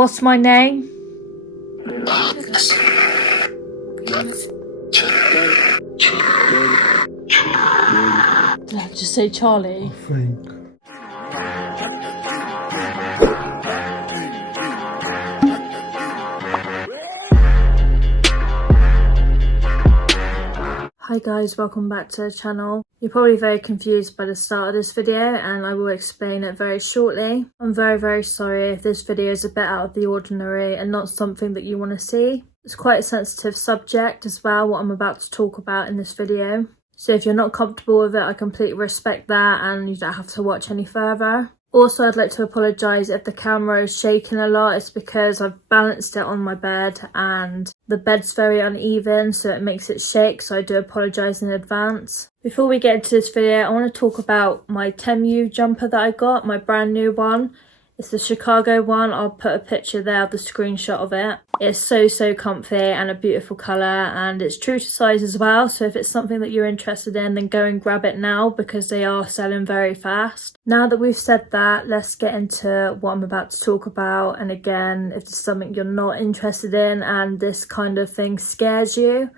What's my name? Did I just say Charlie? I think. Hi guys, welcome back to the channel. You're probably very confused by the start of this video and I will explain it very shortly. I'm very sorry if this video is a bit out of the ordinary and not something that you want to see. It's quite a sensitive subject as well, what I'm about to talk about in this video. So if you're not comfortable with it, I completely respect that and you don't have to watch any further. Also, I'd like to apologise if the camera is shaking a lot. It's because I've balanced it on my bed and the bed's very uneven, so it makes it shake, so I do apologise in advance. Before we get into this video, I want to talk about my Temu jumper that I got, my brand new one. It's the Chicago one. I'll put a picture there of the screenshot of it. It's so comfy and a beautiful colour, and it's true to size as well, so if it's something that you're interested in, then go and grab it now because they are selling very fast. Now that we've said that, let's get into what I'm about to talk about. And again, if it's something you're not interested in and this kind of thing scares you,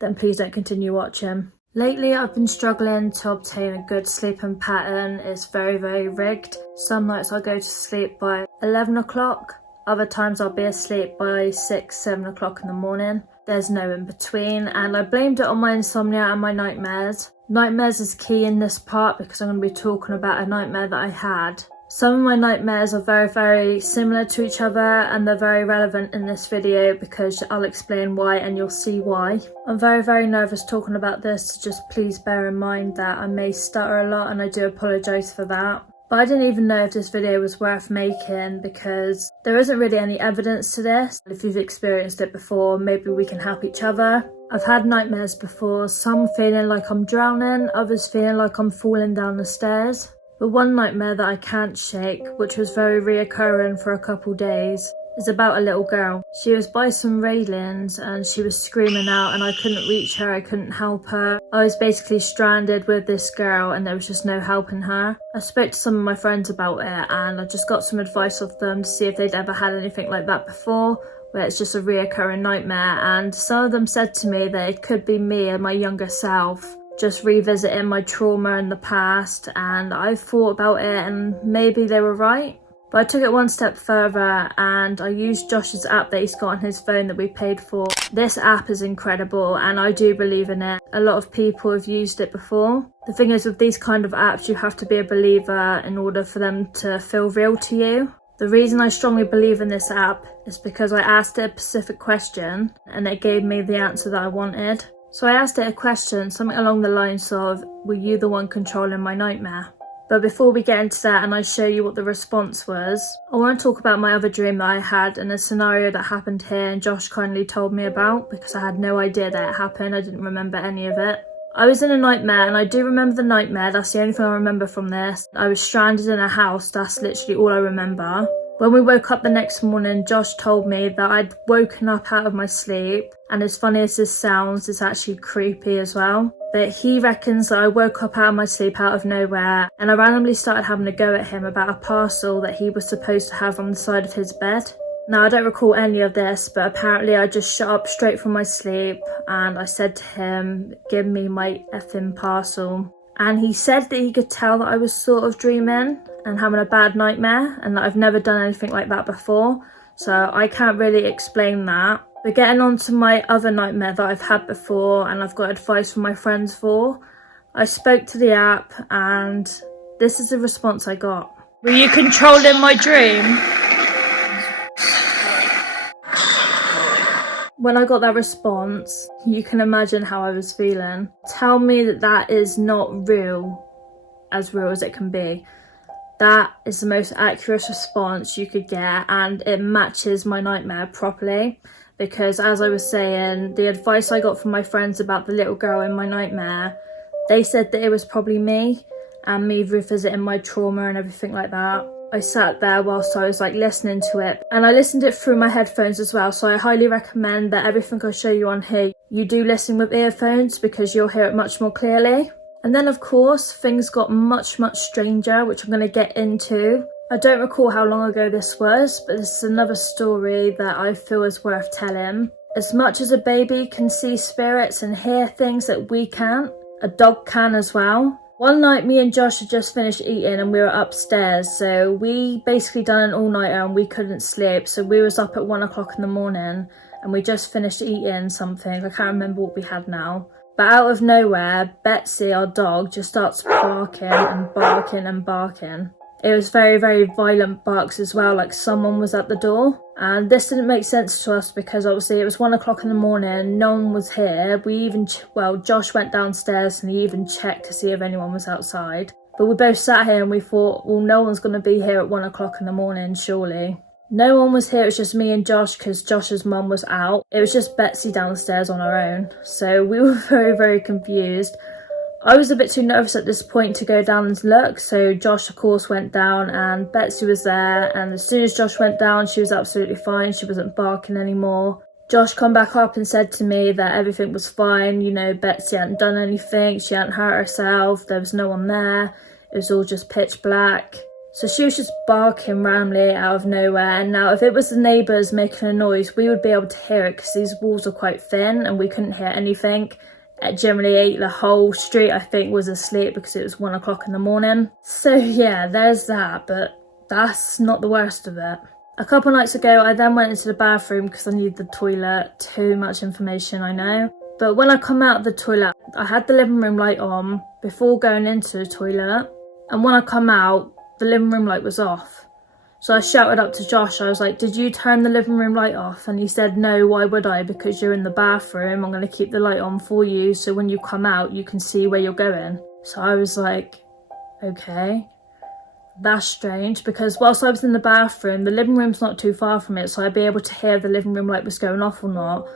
then please don't continue watching. Lately, I've been struggling to obtain a good sleeping pattern. It's very rigged. Some nights I'll go to sleep by 11 o'clock. Other times I'll be asleep by 6, 7 o'clock in the morning. There's no in between, and I blamed it on my insomnia and my nightmares. Nightmares is key in this part because I'm going to be talking about a nightmare that I had. Some of my nightmares are very similar to each other and they're very relevant in this video because I'll explain why and you'll see why. I'm very nervous talking about this, so just please bear in mind that I may stutter a lot and I do apologise for that. But I didn't even know if this video was worth making because there isn't really any evidence to this. If you've experienced it before, maybe we can help each other. I've had nightmares before, some feeling like I'm drowning, others feeling like I'm falling down the stairs. The one nightmare that I can't shake, which was very reoccurring for a couple days, is about a little girl. She was by some railings and she was screaming out and I couldn't reach her, I couldn't help her. I was basically stranded with this girl and there was just no helping her. I spoke to some of my friends about it and I just got some advice off them to see if they'd ever had anything like that before, where it's just a reoccurring nightmare, and some of them said to me that it could be me and my younger self just revisiting my trauma in the past, and I thought about it and maybe they were right. But I took it one step further and I used Josh's app that he's got on his phone that we paid for. This app is incredible and I do believe in it. A lot of people have used it before. The thing is, with these kind of apps, you have to be a believer in order for them to feel real to you. The reason I strongly believe in this app is because I asked it a specific question and it gave me the answer that I wanted. So I asked it a question, something along the lines of, were you the one controlling my nightmare? But before we get into that and I show you what the response was, I want to talk about my other dream that I had and a scenario that happened here and Josh kindly told me about because I had no idea that it happened. I didn't remember any of it. I was in a nightmare and I do remember the nightmare. That's the only thing I remember from this. I was stranded in a house. That's literally all I remember. When we woke up the next morning, Josh told me that I'd woken up out of my sleep, and as funny as this sounds, it's actually creepy as well. But he reckons that I woke up out of my sleep out of nowhere, and I randomly started having a go at him about a parcel that he was supposed to have on the side of his bed. Now, I don't recall any of this, but apparently I just shot up straight from my sleep, and I said to him, give me my effing parcel. And he said that he could tell that I was sort of dreaming and having a bad nightmare and that I've never done anything like that before. So I can't really explain that. But getting on to my other nightmare that I've had before and I've got advice from my friends for, I spoke to the app and this is the response I got. Were you controlling my dream? When I got that response, you can imagine how I was feeling. Tell me that that is not real as it can be. That is the most accurate response you could get and it matches my nightmare properly. Because as I was saying, the advice I got from my friends about the little girl in my nightmare, they said that it was probably me and me revisiting my trauma and everything like that. I sat there whilst I was listening to it and I listened it through my headphones as well, so I highly recommend that everything I show you on here you do listen with earphones because you'll hear it much more clearly. And then of course things got much stranger, which I'm going to get into. I don't recall how long ago this was, but this is another story that I feel is worth telling. As much as a baby can see spirits and hear things that we can't, a dog can as well. One night me and Josh had just finished eating and we were upstairs, so we basically done an all-nighter and we couldn't sleep, so we was up at 1 o'clock in the morning and we just finished eating something. I can't remember what we had now. But out of nowhere, Betsy, our dog, just starts barking and barking and barking. It was very, very violent barks as well, like someone was at the door. And this didn't make sense to us because obviously it was 1 o'clock in the morning, no one was here. We even, Josh went downstairs and he even checked to see if anyone was outside. But we both sat here and we thought, well, no one's going to be here at 1 o'clock in the morning, surely. No one was here, it was just me and Josh because Josh's mum was out. It was just Betsy downstairs on her own. So we were very, very confused. I was a bit too nervous at this point to go down and look, so Josh of course went down and Betsy was there, and as soon as Josh went down she was absolutely fine, she wasn't barking anymore. Josh come back up and said to me that everything was fine, you know, Betsy hadn't done anything, she hadn't hurt herself, there was no one there, it was all just pitch black. So she was just barking randomly out of nowhere, and now if it was the neighbours making a noise we would be able to hear it because these walls are quite thin and we couldn't hear anything. Generally the whole street I think was asleep because it was 1 o'clock in the morning. So yeah, there's that, but that's not the worst of it. A couple nights ago I then went into the bathroom because I needed the toilet. Too much information, I know. But when I come out of the toilet, I had the living room light on before going into the toilet, and when I come out the living room light was off. So I shouted up to Josh, I was like, did you turn the living room light off? And he said, no, why would I? Because you're in the bathroom, I'm going to keep the light on for you so when you come out you can see where you're going. So I was like, okay, that's strange, because whilst I was in the bathroom, the living room's not too far from it, so I'd be able to hear if the living room light was going off or not,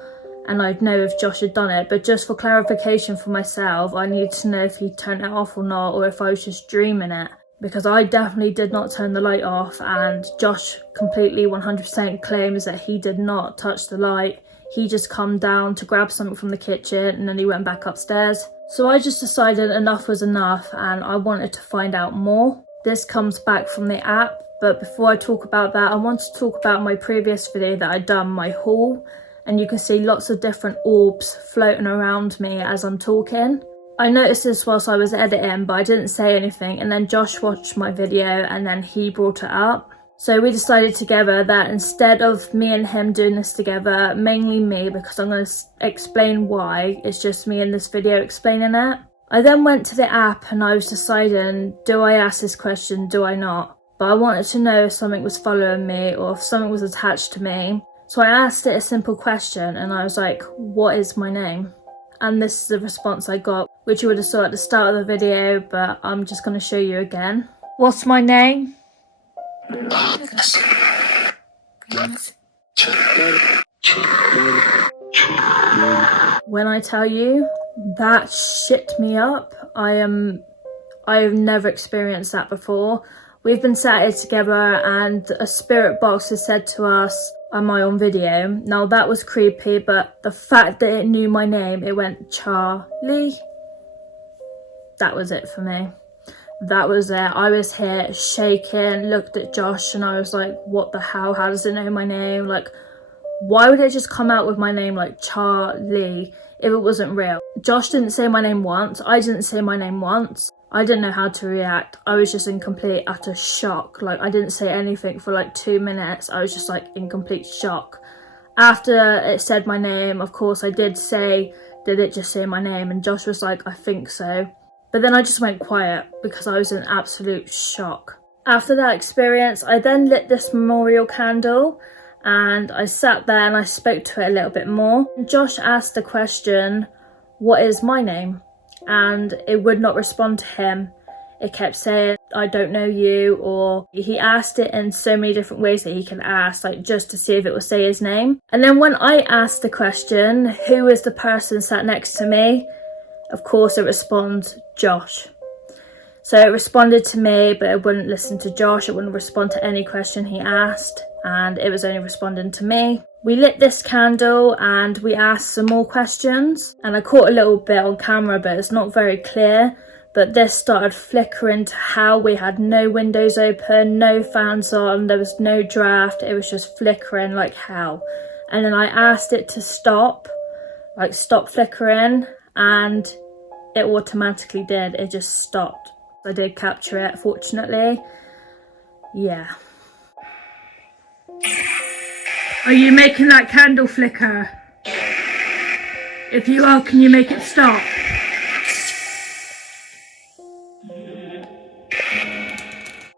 and I'd know if Josh had done it. But just for clarification for myself, I needed to know if he turned it off or not, or if I was just dreaming it. Because I definitely did not turn the light off, and Josh completely 100% claims that he did not touch the light. He just come down to grab something from the kitchen and then he went back upstairs. So I just decided enough was enough and I wanted to find out more. This comes back from the app, but before I talk about that, I want to talk about my previous video that I'd done, my haul, and you can see lots of different orbs floating around me as I'm talking. I noticed this whilst I was editing, but I didn't say anything, and then Josh watched my video and then he brought it up. So we decided together that instead of me and him doing this together, mainly me because I'm going to explain why, it's just me in this video explaining it. I then went to the app and I was deciding, do I ask this question, do I not? But I wanted to know if something was following me or if something was attached to me. So I asked it a simple question and I was like, what is my name? And this is the response I got, which you would have saw at the start of the video, but I'm just going to show you again. What's my name? When I tell you, that shit me up. I have never experienced that before. We've been sat here together and a spirit box has said to us, am I on video? Now that was creepy, but the fact that it knew my name, it went Charlie. That was it for me. That was it. I was here shaking, looked at Josh and I was like, what the hell? How does it know my name? Like, why would it just come out with my name like Charlie if it wasn't real? Josh didn't say my name once. I didn't say my name once. I didn't know how to react. I was just in complete utter shock. Like, I didn't say anything for like 2 minutes. I was just like in complete shock. After it said my name, of course I did say, did it just say my name? And Josh was like, I think so. But then I just went quiet because I was in absolute shock. After that experience, I then lit this memorial candle and I sat there and I spoke to it a little bit more. Josh asked the question, what is my name? And it would not respond to him. It kept saying, I don't know you, or he asked it in so many different ways that he can ask, like just to see if it will say his name. And then when I asked the question, who is the person sat next to me? Of course it responds, Josh. So it responded to me, but it wouldn't listen to Josh, it wouldn't respond to any question he asked, and it was only responding to me. We lit this candle and we asked some more questions, and I caught a little bit on camera, but it's not very clear. but this started flickering to hell. We had no windows open, no fans on, there was no draft, it was just flickering like hell. And then I asked it to stop, like stop flickering, and it automatically did. It just stopped. I did capture it, fortunately. Yeah. Are you making that candle flicker? If you are, can you make it stop?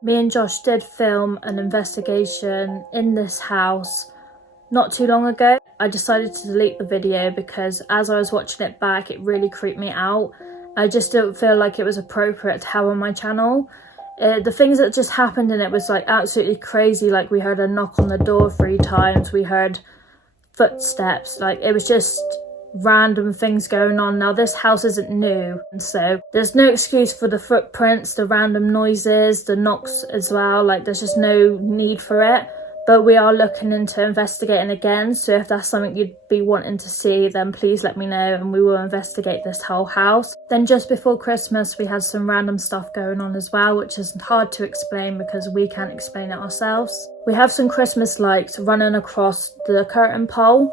Me and Josh did film an investigation in this house not too long ago. I decided to delete the video because as I was watching it back, it really creeped me out. I just didn't feel like it was appropriate to have on my channel. The things that just happened in it was like absolutely crazy. Like we heard a knock on the door 3 times, we heard footsteps, like it was just random things going on. Now this house isn't new, and so there's no excuse for the footprints, the random noises, the knocks as well. Like there's just no need for it. But we are looking into investigating again, so if that's something you'd be wanting to see, then please let me know and we will investigate this whole house. Then just before Christmas we had some random stuff going on as well, which is hard to explain because we can't explain it ourselves. We have some Christmas lights running across the curtain pole,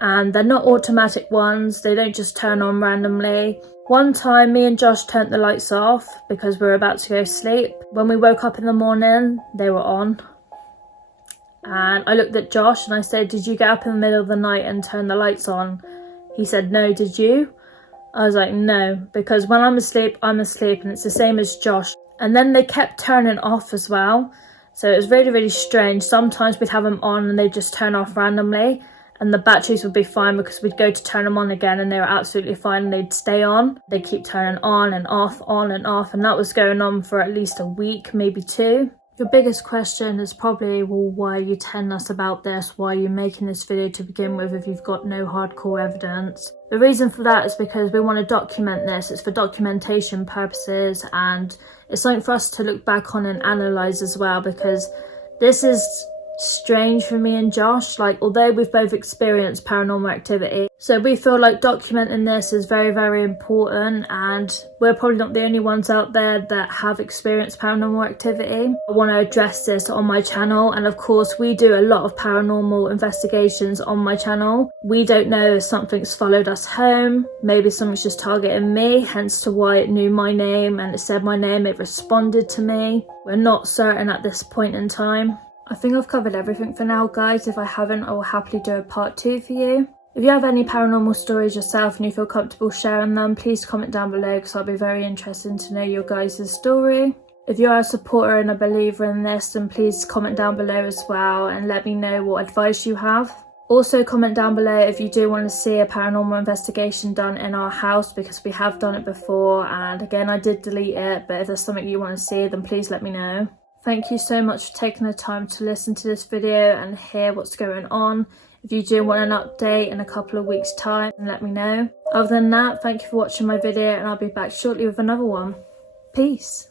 and they're not automatic ones, they don't just turn on randomly. One time me and Josh turned the lights off because we were about to go to sleep. When we woke up in the morning, they were on. And I looked at Josh and I said, did you get up in the middle of the night and turn the lights on? He said, no, did you? I was like, no, because when I'm asleep, and it's the same as Josh. And then they kept turning off as well. So it was really, really strange. Sometimes we'd have them on and they'd just turn off randomly. And the batteries would be fine because we'd go to turn them on again and they were absolutely fine and they'd stay on. They keep turning on and off, and that was going on for at least a week, maybe 2. Your biggest question is probably, well, why are you telling us about this? Why are you making this video to begin with if you've got no hardcore evidence? The reason for that is because we want to document this. It's for documentation purposes, and it's something for us to look back on and analyse as well, because this is strange for me and Josh. Like, although we've both experienced paranormal activity, so we feel like documenting this is very, very important, and we're probably not the only ones out there that have experienced paranormal activity. I want to address this on my channel, and of course we do a lot of paranormal investigations on my channel. We don't know if something's followed us home, maybe something's just targeting me, hence to why it knew my name and it said my name, it responded to me. We're not certain at this point in time. I think I've covered everything for now, guys. If I haven't, I will happily do a part 2 for you. If you have any paranormal stories yourself and you feel comfortable sharing them, please comment down below because I'll be very interested to know your guys' story. If you are a supporter and a believer in this, then please comment down below as well and let me know what advice you have. Also comment down below if you do want to see a paranormal investigation done in our house, because we have done it before, and again I did delete it, but if there's something you want to see, then please let me know. Thank you so much for taking the time to listen to this video and hear what's going on. If you do want an update in a couple of weeks' time, then let me know. Other than that, thank you for watching my video and I'll be back shortly with another one. Peace.